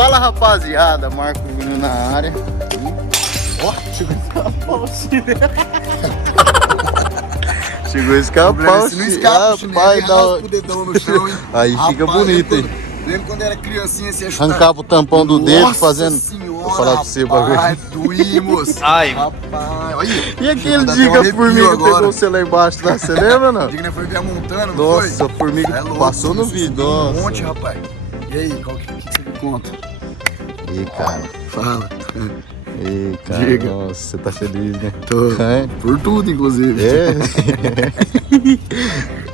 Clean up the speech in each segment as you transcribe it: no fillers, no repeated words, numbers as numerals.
Fala, rapaziada, Marco vindo na área. Ó, chegou a escapar o Chegou a escapar o rapaz, dá o dedão no chão, hein? Aí fica bonito, hein? Lembro quando era criancinha, assim, arrancava o tampão do dedo, Nossa fazendo. Senhora, vou falar pra você, bagulho. Doímos. Ai, rapaz, olha. E aquele dia que a formiga pegou você lá embaixo, tá? Você lembra, não? O dia que foi via montando, não nossa, foi? A formiga passou no vídeo. Um monte, rapaz. E aí, o que você me conta? Ih, cara. Fala. Ih, cara, diga. Nossa, você tá feliz, né? Tô. É? Por tudo, inclusive. É.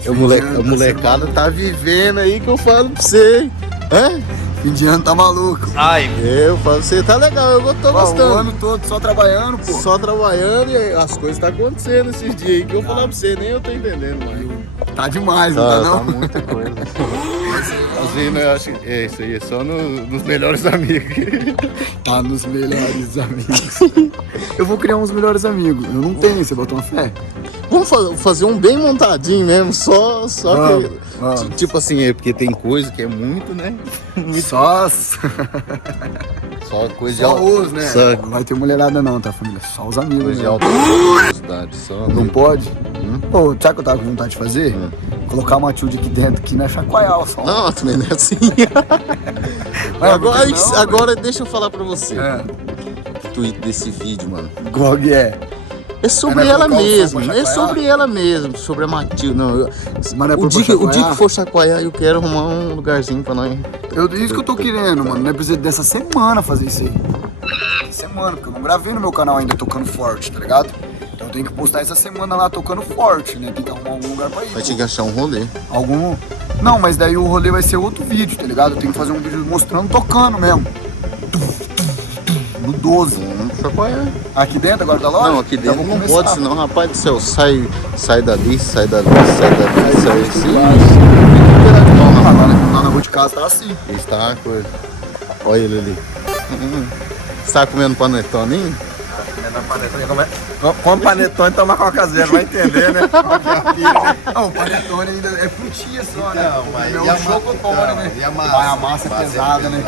A molecada tá vivendo aí que eu falo pra você, hein? Fim de ano tá maluco. ai. Eu falo pra você, tá legal, eu tô gostando. O ano todo só trabalhando, pô. Só trabalhando e as coisas tá acontecendo esses dias aí que eu falar pra você, nem eu tô entendendo mais. Tá demais, não tá não? Tá muita coisa. Assim, eu acho que isso aí é só nos melhores amigos. Tá nos melhores amigos. Eu vou criar uns melhores amigos. Eu não tenho, você botou uma fé? Vamos fazer um bem montadinho mesmo, só vamos, que... vamos. Tipo assim, é porque tem coisa que é muito, né? Só coisa só os, né? Só Não vai ter mulherada não, tá, família? Só os amigos, coisa de né? alta velocidade, só. Não pode? Pô, sabe o que eu tava com vontade de fazer? Colocar uma tilde aqui dentro, que não é chacoalhar o som. Não, também não é assim. Agora deixa eu falar pra você. O tweet desse vídeo, mano. Qual que é? É sobre ela mesmo, é sobre ela mesmo, sobre a Matilde. Não, o dia que for chacoalhar, eu quero arrumar um lugarzinho pra nós. Isso que eu tô querendo, mano. Não é preciso dessa semana fazer isso aí. Semana, porque eu não gravei no meu canal ainda tocando forte, tá ligado? Então eu tenho que postar essa semana lá tocando forte, né? Tem que arrumar algum lugar pra ir. Vai ter que achar um rolê. Não, mas daí o rolê vai ser outro vídeo, tá ligado? Eu tenho que fazer um vídeo mostrando tocando mesmo. No 12. Chacoalhar. Aqui dentro agora da loja? Não, aqui dentro não pode, senão, rapaz do céu, sai dali, sai dali, sai assim. Lá na rua de casa tá assim. Está a coisa. Olha ele ali. Você tá comendo panetoninho? Come panetone e toma Coca Zero, vai entender, né? Não, o panetone ainda é frutinha só, né? Não, mas é um chocotone, né? E a massa? Mas a massa é pesada, né?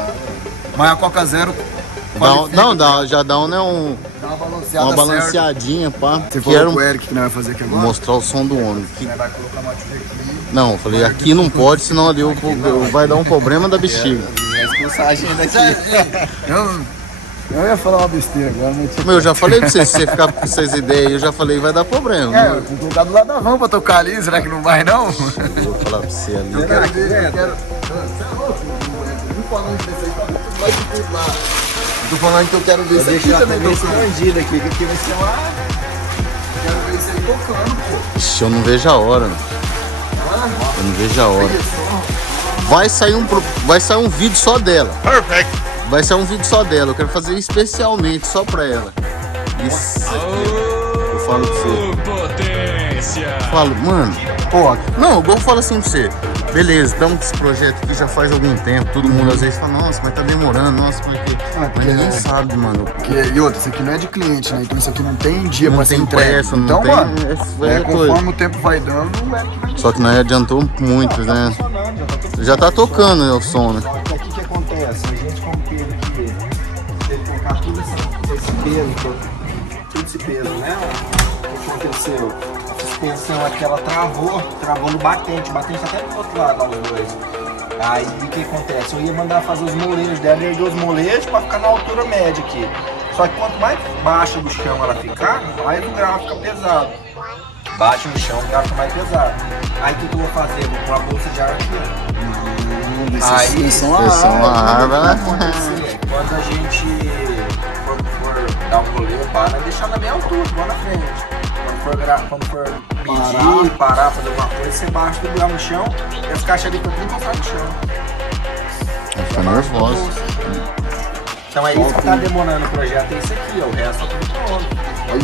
Mas a Coca Zero... Já dá uma balanceadinha, pá. Você falou pro Eric que nós vai fazer aqui agora? Mostrar o som do homem. Vai colocar uma trilha aqui. Não, eu falei, aqui não pode, senão ali vai dar um problema da bexiga. Vai expulsar a gente daqui. Eu ia falar uma besteira agora, mas... Eu já falei pra você, se você ficar com essas ideias, eu já falei, vai dar problema. Eu vou colocar do lado da van pra tocar ali, será que não vai não? Eu vou falar pra você ali. Eu quero ver, eu quero... Você é louco? Não falando isso aí, tá muito mais difícil lá. Tô falando que eu quero ver isso aqui também tocando. Aqui vai ser uma... Quero ver isso aí tocando, pô. Ixi, eu não vejo a hora, mano. Eu não vejo a hora. Vai sair um vídeo só dela. Perfect. Vai sair um vídeo só dela. Eu quero fazer especialmente só pra ela. Isso aqui. Eu falo pra você. Potência. Eu falo, mano. Pô, Não, igual eu falo assim pra você. Beleza, estamos com esse projeto aqui já faz algum tempo. Todo mundo às vezes fala, nossa, mas tá demorando, nossa, como é que. Mas ninguém sabe, mano. e outra, isso aqui não é de cliente, né? Então isso aqui não tem dia pra ser tem entregue. pressa, não Então, tem. mano, Coisa. conforme o tempo vai dando, o Eric vai... Só que nós adiantou muito, né? Já tá tocando, né, o som, né? O que acontece? A gente como teve que colocar tudo esse peso, tudo esse peso, né? O que aconteceu? A suspensão aqui, ela travou no batente até do outro lado, lá os dois. Aí o que acontece? Eu ia mandar fazer os molejos dela, erguer os molejos para ficar na altura média aqui. Só que quanto mais baixa do chão ela ficar, mais o grau fica pesado. Baixa no chão, o grau fica mais pesado. Aí o que eu vou fazer? Vou pôr a bolsa de ar aqui, ó. Aí, São a árvore, né? quando a gente for dar um rolê, para deixar na minha altura, lá na frente. Quando for medir, parar, fazer alguma coisa, você baixa tudo lá no chão e as caixas ali ficam tudo encostadas no chão. Fica nervoso. Então é isso que tá demorando o projeto, é isso aqui, ó. O resto tá tudo pronto.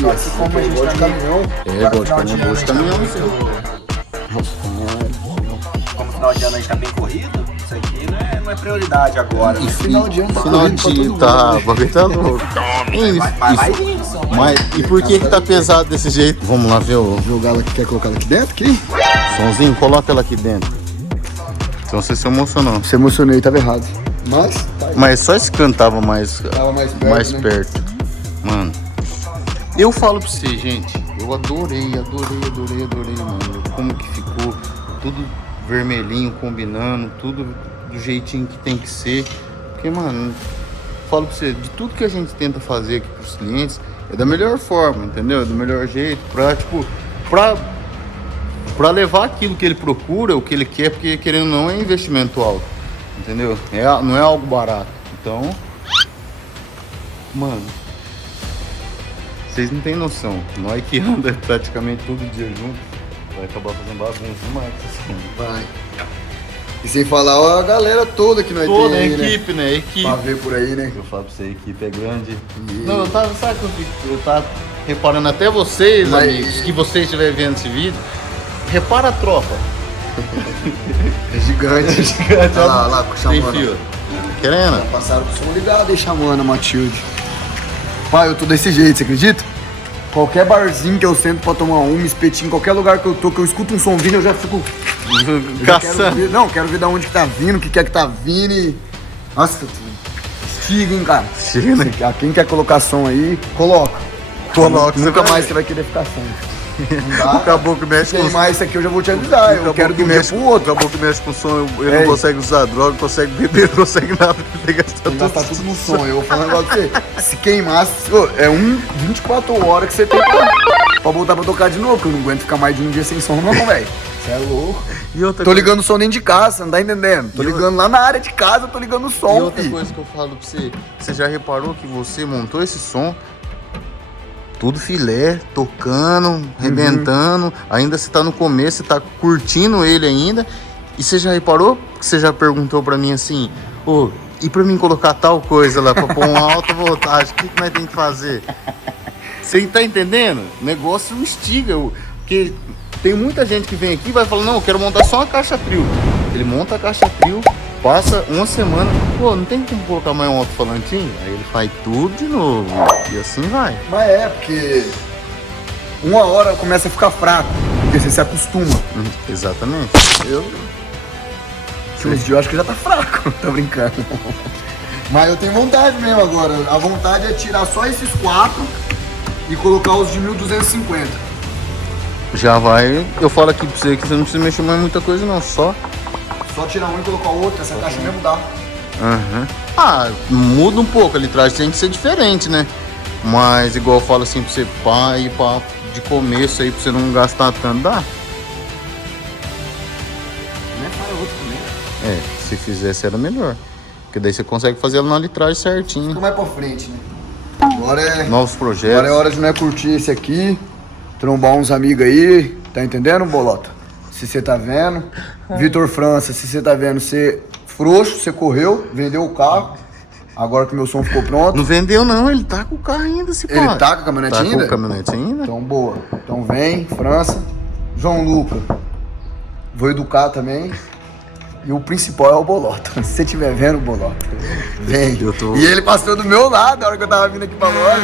Só que como a gente tá caminhão. Gosto de caminhão, gosto de caminhão. Como final de ano a gente tá bem corrido, isso aqui não é prioridade agora. E final de ano tá Final corrido pra de todo tá, mundo, o bagulho tá louco. Vai vir, Mas e por que tá pesado desse jeito? Vamos lá ver o Jogar ela aqui, quer colocar ela aqui dentro? Aqui? somzinho, coloca ela aqui dentro. Então você se emocionou. Se emocionei, tava errado. Mas, tá aí. Mas só esse canto tava mais mais perto, né? perto. Mano, eu falo pra você, gente, eu adorei, mano. Como que ficou tudo vermelhinho, combinando, tudo do jeitinho que tem que ser. Porque, mano, falo pra você, de tudo que a gente tenta fazer aqui pros clientes, é da melhor forma, entendeu? É do melhor jeito, pra levar aquilo que ele procura, o que ele quer, porque querendo ou não é investimento alto, entendeu? Não é algo barato. Então, mano, vocês não tem noção. Nós que anda praticamente todo dia junto, vai acabar fazendo bagunça demais. Assim. Vai. E sem falar a galera toda que nós Toda temos a aí, equipe, né? Equipe. Pra ver por aí, né? Eu falo pra você, a equipe é grande. E- Não, eu tava, sabe que eu tava reparando até vocês, Mas- amigos, que vocês estiverem vendo esse vídeo. Repara a tropa. É gigante. Olha lá, com Tem chamando. fio. Querendo? Passaram o som ligado aí chamando a Matilde. Pai, eu tô desse jeito, você acredita? Qualquer barzinho que eu sento pra tomar espetinho, qualquer lugar que eu tô, que eu escuto um som vindo, eu já fico. Eu já quero Caçando. ver, não, quero ver da onde que tá vindo, o que é que tá vindo e. Nossa, estiga, hein, cara. Estiga, né? Quem quer colocar som aí, coloca. Coloca, Nunca você vai mais ver. você vai querer ficar sem. Não dá. O caboclo mexe com Queimar isso aqui eu já vou te avisar. Eu quero de um dia pro outro. O caboclo mexe com som, ele Ei. não consegue usar droga, não consegue beber, não consegue nada, ele tem que gastar Tem que gastar tudo. tudo no som. Eu vou falar um negócio pra você. Se queimar, é 24 horas que você tem pra voltar pra tocar de novo. Porque eu não aguento ficar mais de um dia sem som, não, velho. Você é louco. E outra Tô coisa- ligando o som dentro de casa, você não tá entendendo? Tô ligando lá na área de casa, tô ligando o E som, outra filho. coisa que eu falo pra você, você já reparou que você montou esse som, tudo filé, tocando, arrebentando, ainda você tá no começo, você tá curtindo ele ainda, e você já reparou que você já perguntou pra mim assim, ô, e pra mim colocar tal coisa lá, pra pôr uma alta voltagem, o que nós tem que fazer? Você tá entendendo? O negócio instiga, porque tem muita gente que vem aqui e vai falar, não, eu quero montar só uma caixa trio. Ele monta a caixa trio, passa uma semana, pô, não tem como colocar mais um alto-falantinho? Aí ele faz tudo de novo, e assim vai. Mas é, porque uma hora começa a ficar fraco, porque você se acostuma. Exatamente. Que uns dias eu acho que já tá fraco, tô brincando. Mas eu tenho vontade mesmo agora. A vontade é tirar só esses 4 e colocar os de 1250. Já vai, eu falo aqui pra você que você não precisa mexer mais muita coisa não, só. Só tirar um e colocar o outro, essa caixa mesmo dá. Uhum. Ah, muda um pouco, a litragem tem que ser diferente, né? Mas igual eu falo assim pra você, pá, e pá, de começo aí, pra você não gastar tanto, dá? Né? Para outro também. É, se fizesse era melhor. Porque daí você consegue fazer ela na litragem certinho. Fica mais pra frente, né? Agora é Novos projetos. Agora é hora de nós curtir esse aqui, trombar uns amigos aí, tá entendendo, Bolota? Se você tá vendo. Vitor França, se você tá vendo, você frouxo, você correu, vendeu o carro. Agora que meu som ficou pronto. Não vendeu não, ele tá com o carro ainda, se Ele pode. tá com a caminhonete Tá ainda? com a caminhonete ainda? Então, boa. Então vem, França. João Luca. Vou educar também. E o principal é o Bolota. Se você estiver vendo, Bolota, vem. Eu tô- E ele passou do meu lado na hora que eu tava vindo aqui pra loja.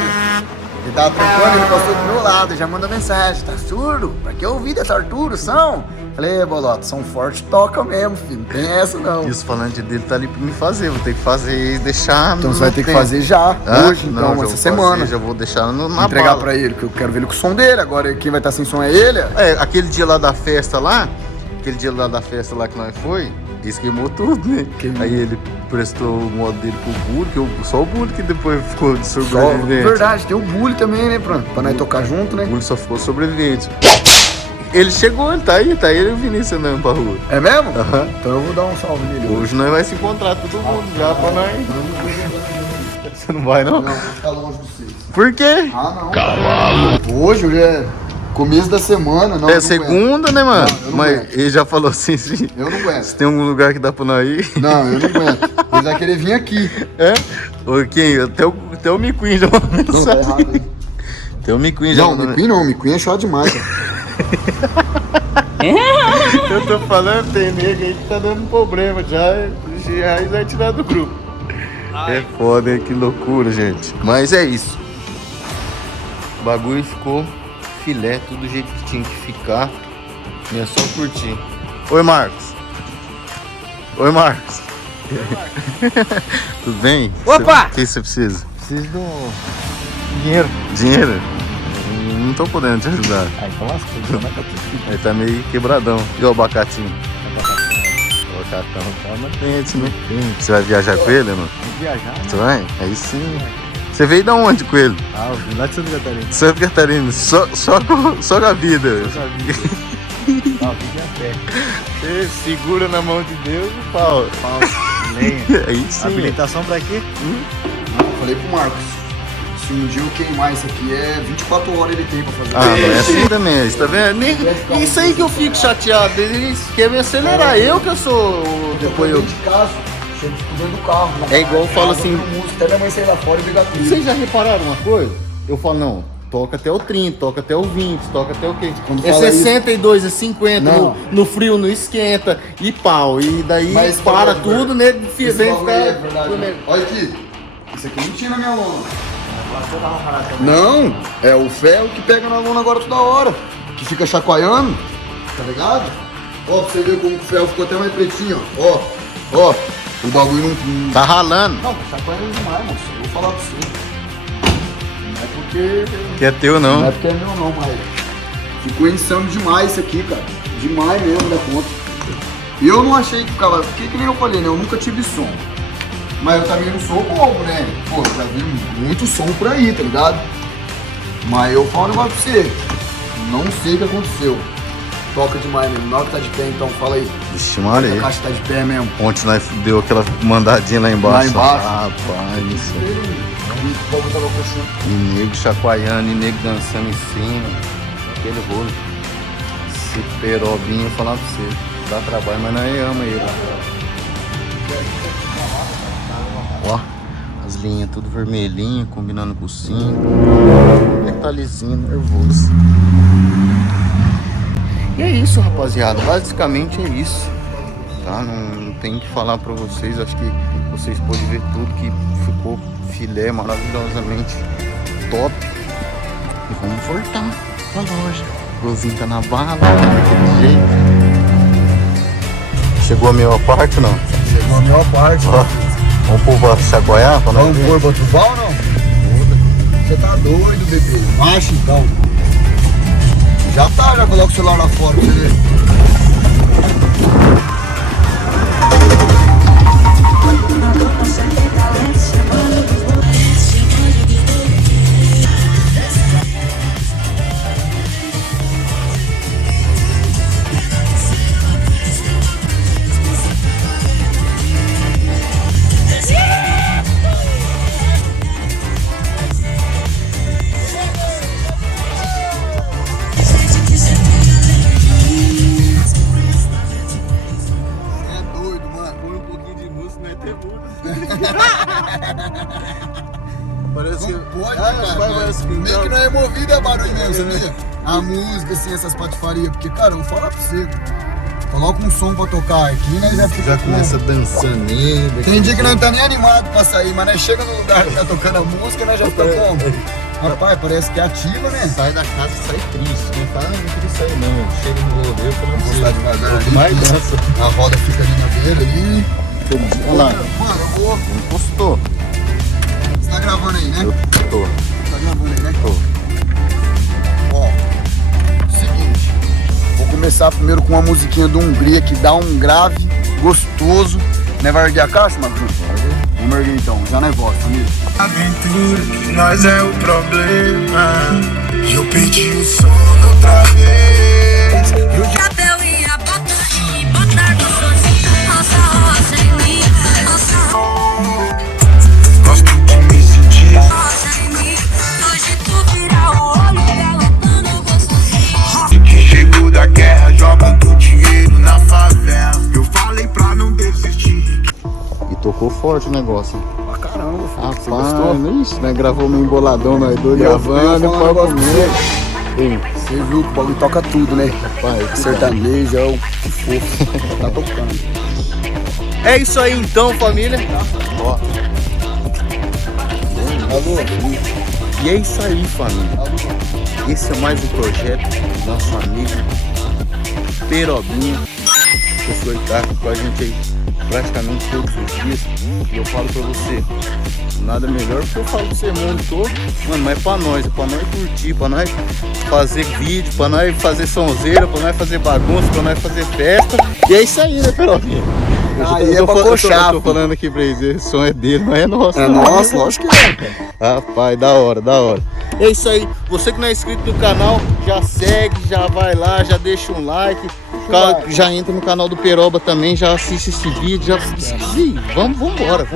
Ele tava trancando, ele passou do meu lado. Já manda mensagem. Tá surdo? Pra que ouvir dessa Arturo? São? Falei, Bolota, são forte, toca mesmo, filho. Não tem essa não. E os falantes dele tá ali pra me fazer, vou ter que fazer e deixar. Então no você vai ter que tempo. fazer já, Ah, hoje, não, então, já essa vou semana. fazer, já vou deixar na Entregar bala. pra ele, que eu quero ver ele com o som dele. Agora quem vai estar sem som é ele. É, aquele dia lá da festa lá, que nós foi, disse que queimou tudo, né? Queimou. Aí ele prestou o modo dele pro Bully, só o Bully que depois ficou de Só, sobrevivente. verdade, tem o Bully também, né? Pra nós tocar junto, né? O Bully só ficou sobrevivente. Ele chegou, ele tá aí e o Vinícius andando pra rua. É mesmo? Aham. Então eu vou dar um salve nele hoje. Hoje nós vai se encontrar todo mundo já pra nós. Você não vai não? Não, vou ficar longe de vocês. Por quê? Ah, não. Cavalo. Hoje é começo da semana, não. eu É não segunda, né, mano? Não, eu não Mas aguento. ele já falou assim, se aguento. Eu não aguento. tem algum lugar que dá pra nós ir. Não, eu não aguento. Ele vai querer vir aqui. É? Ô, quem? Até o Miquinho já mandou Não, tá mensagem. errado aí. Até o Miquinho já Não, mandou. Miquinho não. Miquinho é chato demais, cara. Eu tô falando, tem nego aí que tá dando problema já vai tirar do grupo. É foda, hein? Que loucura, gente. Mas é isso. O bagulho ficou filé, tudo do jeito que tinha que ficar. E é só curtir. Oi, Marcos. Oi, Marcos. Tudo bem? Opa! O que você precisa? Preciso do dinheiro. Dinheiro? Não tô podendo te ajudar. Ah, então lascou, como é que eu tô Ele tá meio quebradão. E o abacatinho? O cartão tá na Frente, né? Você vai viajar com ele ou não? viajar. Você vai? Aí sim. Você veio da onde com ele? Ah, eu vim lá de Santa Catarina. Santa Catarina, só com a vida. Não, vim a pé. Você segura na mão de Deus e pau. Pau, lenha. Aí sim. Habilitação pra quê? Eu falei pro Marcos, se um dia eu queimar isso aqui, 24 horas ele tem pra fazer. Ah, mas é assim também, você tá vendo? Isso aí que eu fico chateado. Eles querem me acelerar. Eu que eu sou o. Depois eu. de casa, chego dentro do carro. É igual eu falo assim. Até minha mãe sair lá fora e brigar comigo. Vocês já repararam uma coisa? Eu falo, não, toca até o 30, toca até o 20, toca até o quê? Quando É fala 62, é 50, Não. no frio não esquenta, e pau. E daí Mas para bagulho, tudo, né? Esse Vem bagulho aí é ficar. verdade. Olha aqui, isso aqui não tinha na minha lona. Não, é o ferro que pega na lona agora toda hora, que fica chacoalhando, tá ligado? Ó, pra você ver como o ferro ficou até mais pretinho, ó. Ó, o bagulho não... Tá ralando. Não, tá chacoalhando demais, moço, eu vou falar pra você. Não é porque... Que é teu Não não. é porque é meu não, mas ficou insano demais isso aqui, cara. Demais mesmo da conta. E eu não achei que ficava... Porque que nem eu falei, né? Eu nunca tive som. Mas eu também não sou bobo, né? Pô, já vi muito som por aí, tá ligado? Mas eu falo um negócio pra você. Não sei o que aconteceu. Toca demais mesmo. Na hora que tá de pé, então, fala aí. Vixe, A Maria. caixa tá de pé mesmo. Ontem nós deu aquela mandadinha lá embaixo. Lá embaixo. Rapaz, isso. O povo tava coxando. E nego chacoalhando, e nego dançando em cima. Aquele rolo. Esse perobinho, eu falar pra você. Dá trabalho, mas nós ama ele. Ó, as linhas tudo vermelhinho, combinando com o cinto. Detalhezinho nervoso. E é isso, rapaziada. Basicamente é isso. Tá? Não tem que falar pra vocês. Acho que vocês podem ver tudo que ficou filé maravilhosamente top. E vamos voltar pra loja. O Gozinho tá na bala, daquele jeito. Chegou a minha parte ou não? Chegou a melhor parte. Ó, vamos pôr pra chacoalhar pra nós Vamos ver? pôr pra outro pau ou não? Você tá doido, bebê. Macho então. Já tá, já coloca o celular lá fora pra você ver. Você é doido, mano. Põe um pouquinho de música, não é ter Parece que. Não pode, Ah, cara. parece que Meio que não é movido, é barulho mesmo, sabia? A música, assim, essas patifarias. Porque, cara, eu vou falar pra você. Coloca um som pra tocar aqui, né? Já fica Já com- começa dançando. Tem dia que não tá nem animado pra sair, mas nós chega no lugar que tá tocando a música, nós já fica como? Rapaz, parece que é ativa, né? Sai da casa e sai triste. Não tá, não queria sair não. Chega no rolê, falando Vou estar devagar ali. mais dança. A roda fica ali na beira ali. Olha lá. Mano, eu vou. Postou. Você tá gravando aí, né? Eu tô. Tá gravando aí, né? Tô. Ó, seguinte. Vou começar primeiro com uma musiquinha do Hungria que dá um grave gostoso. Né, vai erguer a caixa, Marcos? Vamos erguer então, já na voz, família. Aventura, que nós é o problema. Eu perdi o sono outra vez. Eu já Chapéu e a bota e botar gostosinho. Roça, roça em mim, roça, gosto de me sentir. roça em mim. Hoje tu vira o olho galopando gostosinho. Que chegou da guerra jogando dinheiro na favela. Eu falei pra não desistir. E tocou forte o negócio. Hein? Pra caramba, filho. Rapaz, Você gostou? ixi, né? Gravou meio emboladão, nós dois Eu gravando, vou falar um pau negócio pra comer. Você viu que o bagulho toca tudo, né? Rapaz, Sertanejo, é o fofo. Tá tocando. é isso aí então, família. Ó. Alô? E é isso aí, família. Esse é mais um projeto do nosso amigo Perobinho. Que foi estar com a gente aí praticamente todos os dias. E eu falo pra você, nada melhor porque eu falo do sermão todo, mano, mas é pra nós curtir, pra nós fazer vídeo, pra nós fazer sonzeira, pra nós fazer bagunça, pra nós fazer festa. E é isso aí, né, Perovinha? Aí é pra coxar. Eu tô falando aqui pra eles, esse som é dele, mas é nosso. É nosso, lógico que é, cara. Rapaz, da hora, da hora. É isso aí, você que não é inscrito no canal, já segue, já vai lá, já deixa um like. Já entra no canal do Peroba também, já assiste esse vídeo, já... Ih, vamos embora.